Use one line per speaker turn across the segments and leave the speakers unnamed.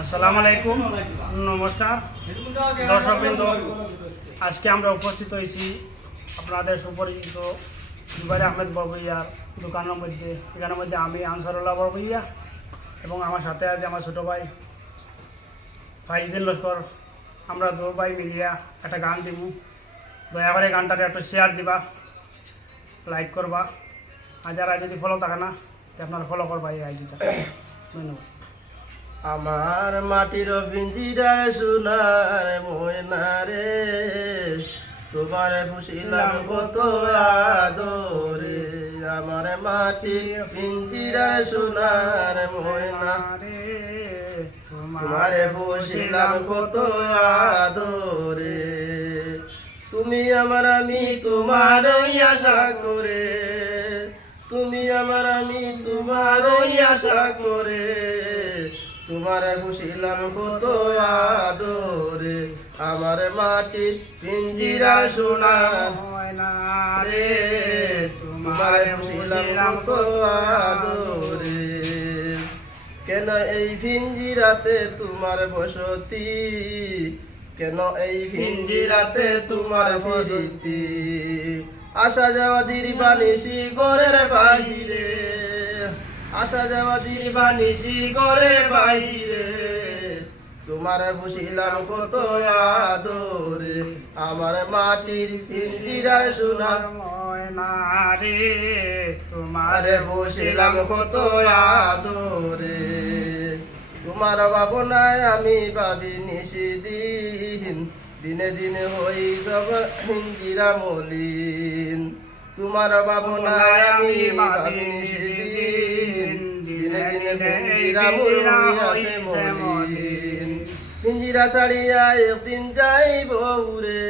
আসসালামু আলাইকুম। নমস্কার।
দর্শকবৃন্দ, আজকে আমরা উপস্থিত হয়েছি আপনাদের সুপরিচিত জুবাইর আহমেদ বরবইয়ার দোকানের মধ্যে। এখানের মধ্যে আমি আনসারুল্লাহ বরবইয়া এবং আমার সাথে আছে আমার ছোটো ভাই ফাইজুদ্দিন লস্কর। আমরা দু ভাই মিলিয়া একটা গান দিব। দয়া করে গানটাতে একটু শেয়ার দিবা। লাইক করবা। আর যারা যদি ফলো থাকে না আপনার ফলো করবা এই আইডিটা ধন্যবাদ।
আমার মাটির পিঞ্জিরায় সোনার ময়না রে তোমার ফুসিলাম কত আদরে? আমার মাটির পিঞ্জিরায় সোনার ময়না তোমারে বসিলাম কত আদরে? আমার আমি তোমার আশা করে। তুমি আমার আমি তোমার আশা করে। তোমার বসিলাম কত আদরে। আমার মাটির পিঞ্জিরা সোনার রে। তোমার বসিলাম কত আদরে। কেন এই ভিঞ্জিরাতে তোমার বসতি? কেন এই ভিঞ্জিরাতে তোমার ফিরিতি? আসা যাওয়া দিরি বানিসি ঘরের বাহিরে। আসা যাওয়া দিরি বানিসি ঘরের বাহিরে। তোমার বসিলাম কত আদরে আমার মাটির পিঞ্জিরায় সোনার
ময়নারে তোমার
আরে বসিলাম কত আদরে। তোমার ভাবনায় আমি ভাবি নিশিদিন দিনে দিনে হই যাব হিঞ্জিরা মলিন। তোমার ভাবনায় আমি ভাবি নিশিদিন দিনে দিনে হিঞ্জিরা মলিন আসে মলিন। পিঞ্জিরা ছাড়িয়া একদিন যাইব রে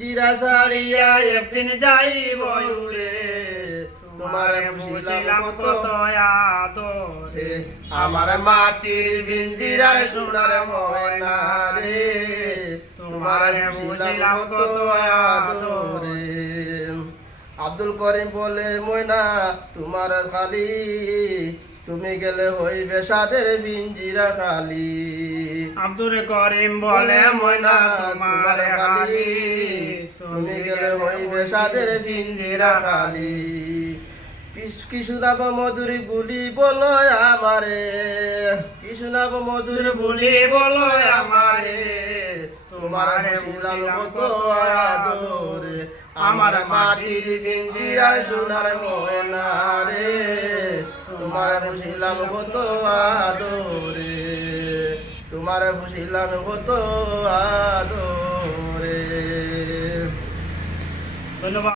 জিরা সারিয়া একদিন যাইব রে তোমার বুঝিলাম কত
আদরে।
আমার মাটির ভিঞ্জিরার সোনার ময়না রে তোমার বুঝিলাম কত আদরে। আব্দুল করিম বলে ময়না তোমার খালি। তুমি গেলে হইবে সাদের ভিঞ্জিরা খালি।
আব্দুল করিম বলে ময়না তোমার খালি।
তুমি গেলে হইবে সাদের ভিঞ্জিরা খালি। কিছু নাব মধুরী বুলি বলো আমারে? কিছু নাব মধুরী বুলি বলো আমারে? তোমার বসিলাম কত আদরে, আমার মাটির ভিঞ্জিরা সোনার ময়না রে তোমার বসিলাম কত আদরে, তোমার বসিলাম কত আদরে।
ধন্যবাদ।